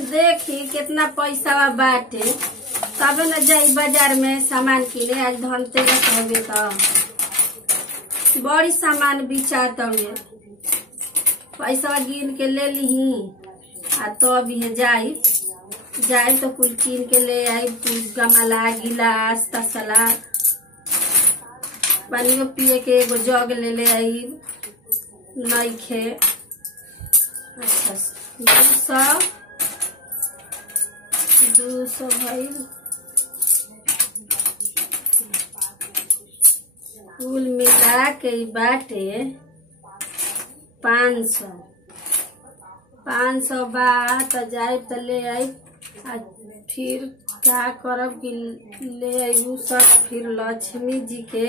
देखी कितना पैसा बाटे तबे न जाई बाजार में सामान किने। आज धनतेरस हवे त बड़ी सामान बिचात हवे। पैसा गिन के ले ली आ तब ये जाए तो कुल कीन के ले आई। गमला गिलास तसला पानियो पिए के एगो जग ले आई नइखे। अच्छा 200 भाई कुल मिला के बाटे 500 बा तो जाए तो ले आई। फिर क्या करब कि ले आई सब। फिर लक्ष्मी जी के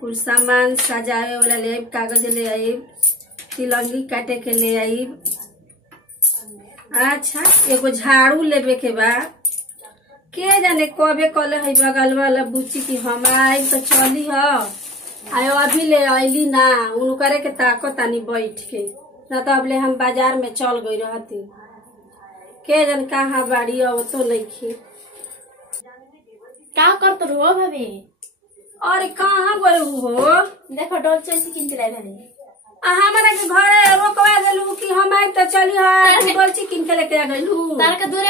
कुल सामान सजावे वाला ले आई। कागज ले आई, तिलंगी काटे के ले आई। अच्छा एगो झाड़ू लेवे के बा। के जाने कबे कले है बगल वाला बुच्ची की हम आई तो चली ह आयो अभी ले आईली ना। उनकरे के ताको तानी बैठ के ना तो अबले हम बाजार में चल गई रहती। के जन कहाँ बाड़ी अब तो नहीं का करत रहो भाभी। अरे कहाँ गए हो? देखो डोल चल किन चला रही। हमारा के घरे रोकवा देलू कि हम आई तो चली है बोल चिकन के लेके आ गइलू। तार के दूरे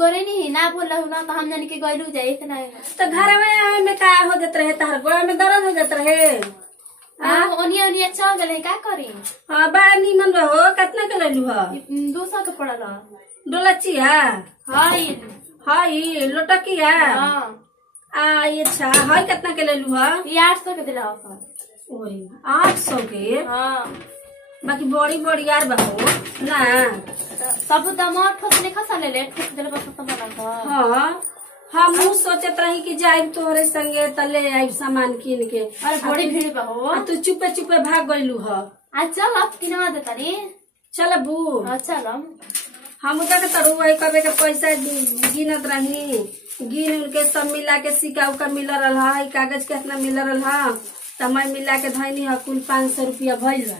गोरे नहीं ना बोलहु ना तो हम जान के गइलू जाए के ना। तो घर में का हो जात रहे? तार गोड़ में दर्द हो जात रहे? हां ओनिया चल गले का करी। हां बड़ा नीमन रहो। कितना के लेलू ह? 200 के पड़ल। डोलचिया हाय लोटकिया। हां ये अच्छा हाय कितना के लेलू ह? ये 800 के दिला ह। ओए 800 के? हां बाकी बड़ी यार बाबू ना सब दाम ठोक ने खसा ले ठोक देले बस तो बना था। हां हम सोचत रही कि जाई तोहरे संगे तले आई सामान किन के। अरे बड़ी भीड़ बा हो। तू चुपे भाग गइलू ह। आज चल अब किनवा देता रे। चल बू। हां चल हम उधर के तरुआ कबे के पैसा गिनत रही। गिन उनके सब मिला के सिक्का उका मिल रहा है। कागज कितना मिल रहा तब मैं मिला के धैनी है कुल 500 रुपया भइल।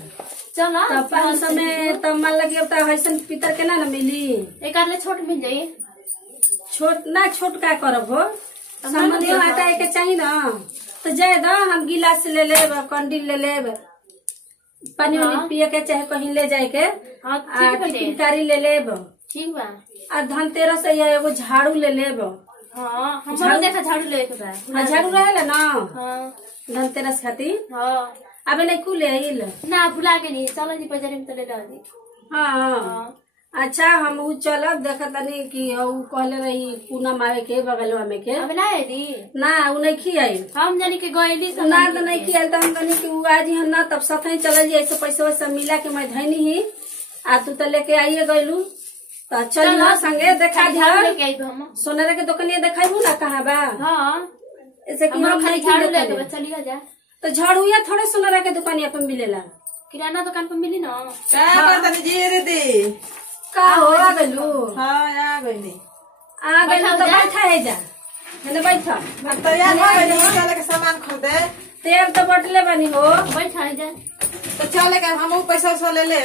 चल तब 500 में तब मान लगी अब हैसन पीतर के ना मिली। एक ले छोट मिल जाई। छोट का करब हो? सामान हटाए के चाहिए ना तो जाए दो। हम गिलास ले लेब, कंडील ले लेब, पानी पिए के चाहे कहीं ले जाए के। टिफिनकारी ले लेब। ठीक बा। और धनतेरस एगो झाड़ू ले लेब। हां हम देखा झाड़ू ले के बा। झाड़ू रहेला ना। हां धनतेरस खातिर। हां अबे नहीं खुले आइल ना भुला के नहीं। चलो जी बाजार में तो ले दी। हाँ अच्छा हम चलब देखत नहीं कि कहले रही पूनम आवे के बगलवा में के। अब ना है दी ना उ नहीं खियाई। हम जानी के गइली ना तो नहीं खियाल तो हम कहनी कि उ आज ही ना तब साथ ही चल जाए। पैसा वैसा मिला के मैं धैनी ही आ तू तो लेके आइए गइलू तो चल ना संगे देखा दिया। सोनारा के दुकानिया देखाबू ना कहाँ बा। हां ऐसे कि हम खाली झाड़ू ले चली जा। तो झाड़ू या थोड़े सोनारा के दुकानिया पे मिलेला। किराना दुकान पे मिली ना। का करतनी जी रे दी का हो आ गइलू? हां आ गइली। आ गइलू तो बैठा है जा। मैंने बैठा मैं तैयार हो गइली चले के सामान खरीदे। तेल तो बटले बनी हो। बैठा है जा तो चले के हम पैसा ले ले।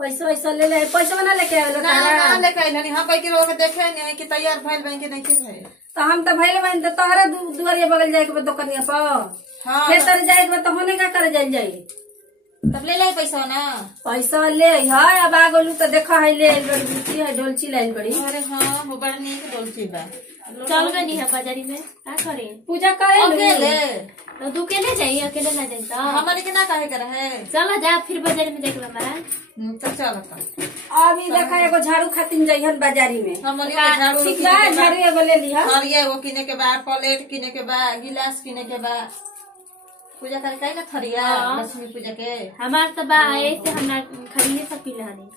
पैसा वैसा ले ले। पैसा ना लेके आवेला ना लेके आइलनी। हम कई किलो के देखे नहीं कि तैयार भइल बन के नहीं के भइल। तो हम तो भइले बन तो तोहरे दुआरिया बगल जाए के दुकानिया पर। हां खेतर जाए के तो होने का कर जाई। तब ले ले पैसा ना। पैसा ले है अब आ गलू तो देखा है ले बड़ी है डोलची लाइन बड़ी। अरे हां वो बड़ नहीं के डोलची बा। चल गई नहीं है बाजारी में का करे पूजा करे अकेले तो तू अकेले जाइए अकेले ना जाई तो हमारे के ना काहे करे है। चल जा फिर बाजार में जाके हमारा तो चल अभी देखा एगो झाड़ू खातिर जाइहन बाजारी में। हमरे झाड़ू ठीक बा झाड़ू एगो ले लिहा। और ये वो किने के बा प्लेट किने के बा गिलास किने के बा। पूजा करे काहे का थरिया लक्ष्मी पूजा के हमार तो बा ऐसे हमरा खरीदे सब पीला नहीं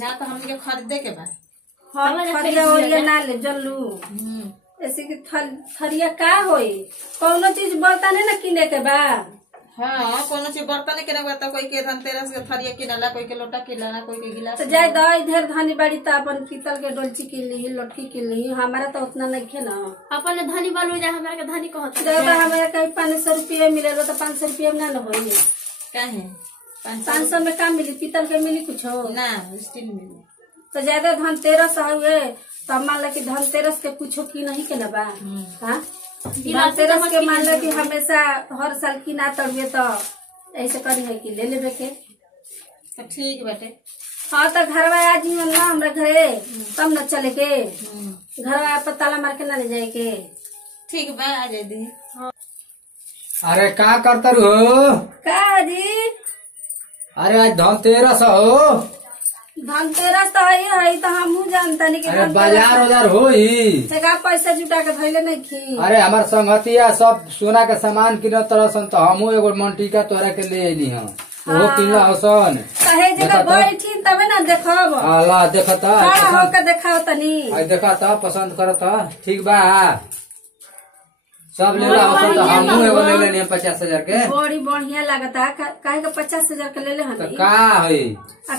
ना तो हमके खरीदे के बा। हम थरिया ओरिया ना ले जल्लू। ऐसे कि थरिया का होई कौनो चीज बर्तन है ना किने के बा। हाँ कोनो चीज बर्तन के ना तो कोई के धनतेरस के थरिया किनला कोई के लोटा किनला कोई के गिलास। तो जाए दो इधर धनी बाड़ी तो अपन पीतल के डोलची किन ली लोटकी किन ली। हमारा तो उतना नहीं खे ना। अपन धनी बालू जा हमारा के धनी कहत हमारे कहीं 500 रुपया मिले तो 500 रुपया में ना होई। काहे 500 में का मिली? पीतल के मिली कुछ हो ना स्टील मिली। तो ज्यादा धनतेरस हुए तब मान लो कि धनतेरस के कुछ की नहीं के ना बा। हाँ धनतेरस के मान लो कि हमेशा हर साल की ना तड़िए तो ऐसे करी है कि ले लेबे के। तो ठीक बाटे। हाँ तो घरवा आज ही ना हमरा घरे तब न चले के घरवा पर ताला मार के ना ले जाए के। ठीक बा आ जाए दी। अरे का करता हो? का जी अरे आज धनतेरस हो। धनतेरस तो है तो हमहू जानता नहीं कि अरे बाजार उजार होई। का पैसा जुटा के धैले नहीं खी। अरे हमार संगतिया सब सोना के सामान किन तरह सन तो हमू एगो मंटिका तोरा के ले अली हम। वो किनला हसन कहे जगह बैठी तबे ना देखब। अल्लाह देखता खड़ा होकर देखाओ तनी। देखता पसंद करता ठीक बा सब ले ला हसन तो हमू एगो ले लेनी 50,000 के। बड़ी बढ़िया लगता काहे के 50,000 के ले ले हनी। तो का है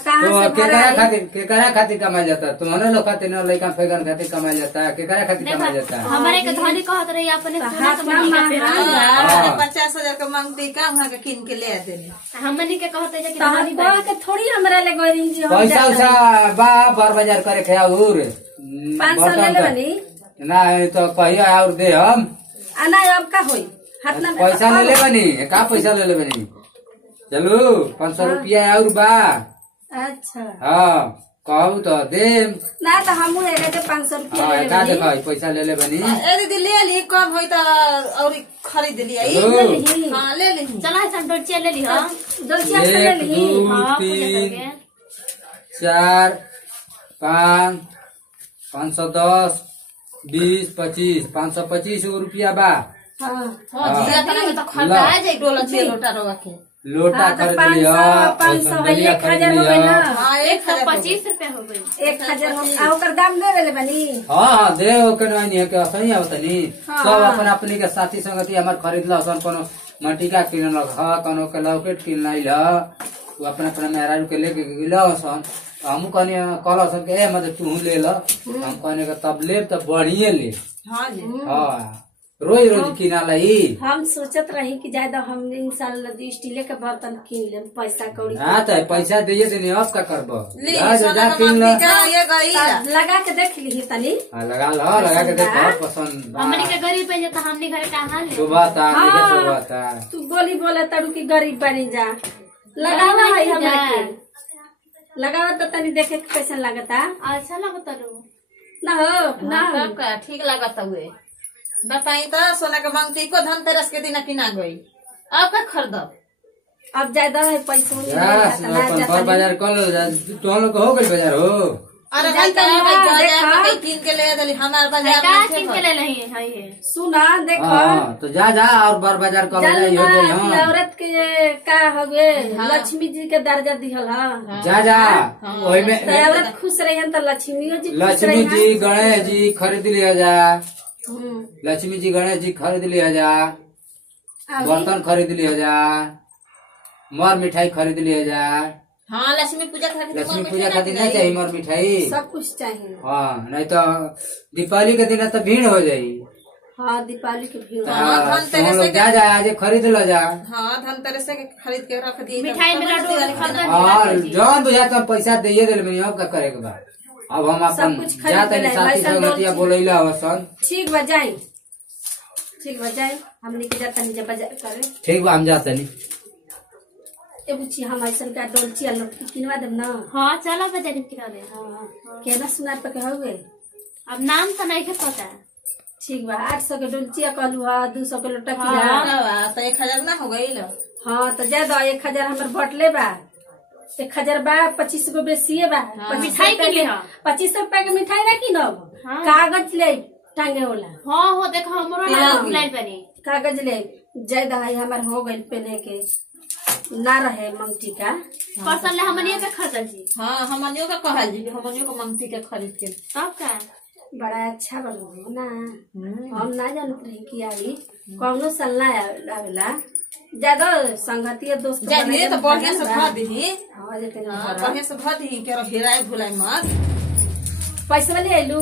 कहाँ तो से भरा केकरा खातिर कमाया जाता तुम्हारे लोग खातिर न लड़का फेगन खातिर कमाया जाता है केकरा खातिर कमाया जाता है। हमारे के धनी कहत रही अपने हाथ ना मांगा 50,000 का मांगती का वहाँ के किन के ले देने। हमनी के कहते जे कि तहरी बा के थोड़ी हमरा ले गई जी हम पैसा उसा बा बार बाजार करे खे और 500 ले ले बनी ना तो कहिया और दे हम आना अब का होई हाथ ना पैसा ले ले बनी का पैसा ले ले बनी चलो 500 रुपया और बा। अच्छा हाँ कहू तो दे ना तो हमू हेगा के 500 रुपया हाँ ले का ले देखा पैसा ले ले बनी। ए दीदी ले ली कम होई तो और खरीद लिया। ली। हाँ ले ली। चला हम डोचिया ले ली हां दोसिया से ले 1 ली। 2 हां पूजा 3 करके 4 5 510 20 25 525 रुपया बा। हां हाँ जिया तना में तो खर्चा आ जाए डोला छे लोटा रवा के। लोटा हाँ, तो खरीद लिया 500 है, संदलिया 1000 हो गई ना। हाँ 125 रुपया हो गई। 1000 हम आ ओकर दाम दे देले बनी। हाँ हाँ दे ओके नहीं है के सही आवतनी हाँ। सब अपन अपनी के साथी संगति हमार खरीद ला सन कोनो मटिका किनल ह कोनो के लॉकेट किनल ह वो अपना अपना मेहरारू के लेके गेला सन हमू कहनी कहला सन के ए मतलब तू ले ल हम कहने के तब ले तब बढ़िया ले। हाँ जी। हाँ रोज रोज किना लाई। हम सोचत रही कि ज्यादा हम इंशाल्लाह स्टील के बर्तन किन ले पैसा कौड़ी। हाँ तो पैसा दिए देनी अब का करब ली जा सोना किन ला। का ये गई लगा के देख ली तनी। हाँ, लगा के देख पसंद बा। हमनी के गरीब पे जे तो हमनी घर कहां ले। सुबह था हाँ। सुबह था तू बोली बोले तड़ू की गरीब बनी जा लगावा है हमरा के लगावा तो तनी देखे के कैसा लगता। अच्छा लगता रो ना हो ना तब का ठीक लागत हुए बताई तो सोना के मांगती को धनतेरस के दिन किना गई अब का खरीदब। अब ज्यादा है पैसा अपन बर बाजार कर लो तो लोग हो गई बाजार हो। अरे भाई जाता का ना, भाई बाजार देखा। में किन के ले दली हमार बाजार का में किन के ले लही है ये सुना देखो हाँ तो जा और बर बाजार कर जानना हो जाई कि हाँ औरत के का हवे लक्ष्मी जी के दर्जा दिहल हा। जा वही में तो औरत खुश रही तो लक्ष्मियों जी खुश लक्ष्मी रही जी गणेश जी खरीद लिया जा हम्म। लक्ष्मी जी गणेश जी खरीद लिया जा अभी बर्तन खरीद लिया जा मर मिठाई खरीद लिया जा। हाँ लक्ष्मी पूजा खातिर लक्ष्मी पूजा खातिर नहीं चाहिए मर मिठाई। सब कुछ चाहिए। हाँ नहीं तो दीपावली के दिन तो भीड़ हो जाये। हाँ दीपावली के भीड़ हाँ, धनतेरस लोग के- जा आज खरीद लो जा। हाँ धनतेरस के खरीद के रख दिए मिठाई में लड्डू खरीद हाँ जौन बुझाता पैसा दिए दिल में अब का करे के बा। अब हम अपन सब कुछ खरीद जाते के लाए, साथी पैसा संगतिया दो बोलैला हसन ठीक बजाई ठीक बजाई हमने के जाता नीचे बाजार करे ठीक बा हम जाते नहीं। ए बुची हम ऐसा का डोलची लटकी किनवा देब ना। हां चला बाजार किना दे। हाँ केना सुनार पे हो गए अब नाम तो नहीं के पता। ठीक बा 800 के डोलचिया कहलू हा 200 के लटकी हाँ। हा। तो 1000 ना हो गई लो। हाँ तो ज्यादा 1000 हमर बटले बा 1000 बा 25 गो बेसिए बा मिठाई के लिए 25 रुपया के मिठाई ना किनब हाँ। कागज ले टांगे वाला हां हो देखो हमरो ना हाँ। भुलाइल बनी कागज ले ज्यादा है हमार हो गई पहले के ना रहे मंगटी का पर्सन ले हमनी के खरीदल जी। हाँ हमनियों का कहल जी हमनियों को मांगती के खरीद के तब का बड़ा अच्छा बनू ना। हम ना जानत रही कि आई कौनो साल ना आवेला ज्यादा संगति दोस्त जानिए तो बढ़िया से भर दी। हाँ जेते ना हाँ, भरा। बढ़िया से भर दी के हेराए भुलाए मत। पैसा ले आइलू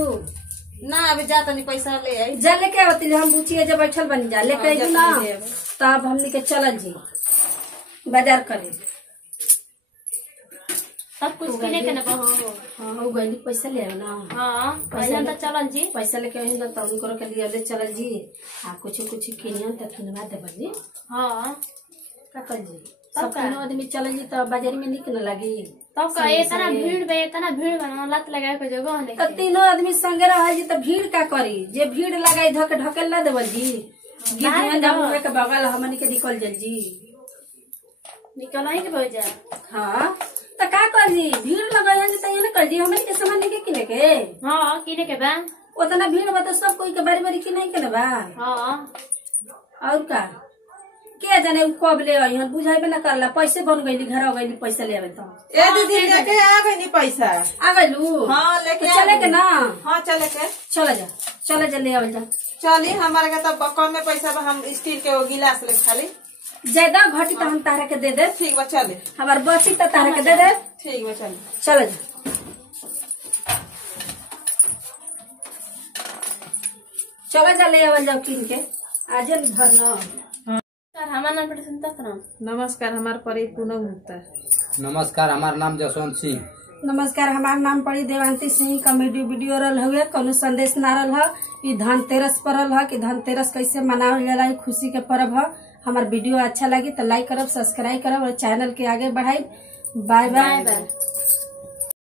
ना अभी जा तनी पैसा ले आई। जा लेके आवती हम बुचिए जब बैठल बनी जा लेके हाँ, आइलू जा ना तनी ले आवे। तब हमनी के चलल जी बाजार करे। सब कुछ किने के ना बहो। हाँ हो गई पैसा ले आवे ना। हाँ पैसा तो चलन जी। पैसा लेके आई ना तो उनको के लिए ले चल जी। आ कुछ किनियन त किनवा देब जी। हाँ का कर जी सब तीनों आदमी चल जी तो बाजार में निक न लगी। तब का इतना भीड़ बना लत लगाए के जगह नहीं। तो तीनों आदमी संगे रह जी तो भीड़ का करी जे भीड़ लगाई ढकेल ला देवल जी। गिद्धियन जब के बगल हमनी के निकल जल जी। निकल ही के हो जा। हाँ तो का कर जी भीड़ लगाई जी तो ये न कर जी हमनी के सामान नहीं के किने के। हाँ किने के बा उतना भीड़ बा तो सब कोई के बारी बारी की नहीं के बा। हाँ और का के जाने उ कब ले आई हन बुझाइबे ना करला पैसे बन गईली घर गईली पैसा ले आवे तो। ए दीदी लेके आ गई नी पैसा। आ गइलू। हाँ लेके चले के ना। हाँ चले के चले जा ले आवे जा। चली हमारे के तो कम में पैसा बा, हम स्टील के वो गिलास ले खाली ज्यादा घटी तो हम तारा के दे दे। ठीक बा चले। हमार बची तो तारा के दे दे। ठीक बा चले। चले जा चले जा ले आवे जाओ किन के आज भर ना। सर हमारा नाम पर सुनता था। नमस्कार हमार परी पूनम गुप्ता। नमस्कार हमार नाम जसवंत सिंह। नमस्कार हमार नाम पड़ी देवांती सिंह। कॉमेडी वीडियो रल हुए कोनो संदेश ना रल है। ई धनतेरस पर रल है कि धनतेरस कैसे मनावल जाला खुशी के पर्व है। हमार वीडियो अच्छा लगी तो लाइक करब सब्सक्राइब करब और चैनल के आगे बढ़ाई। Bye by.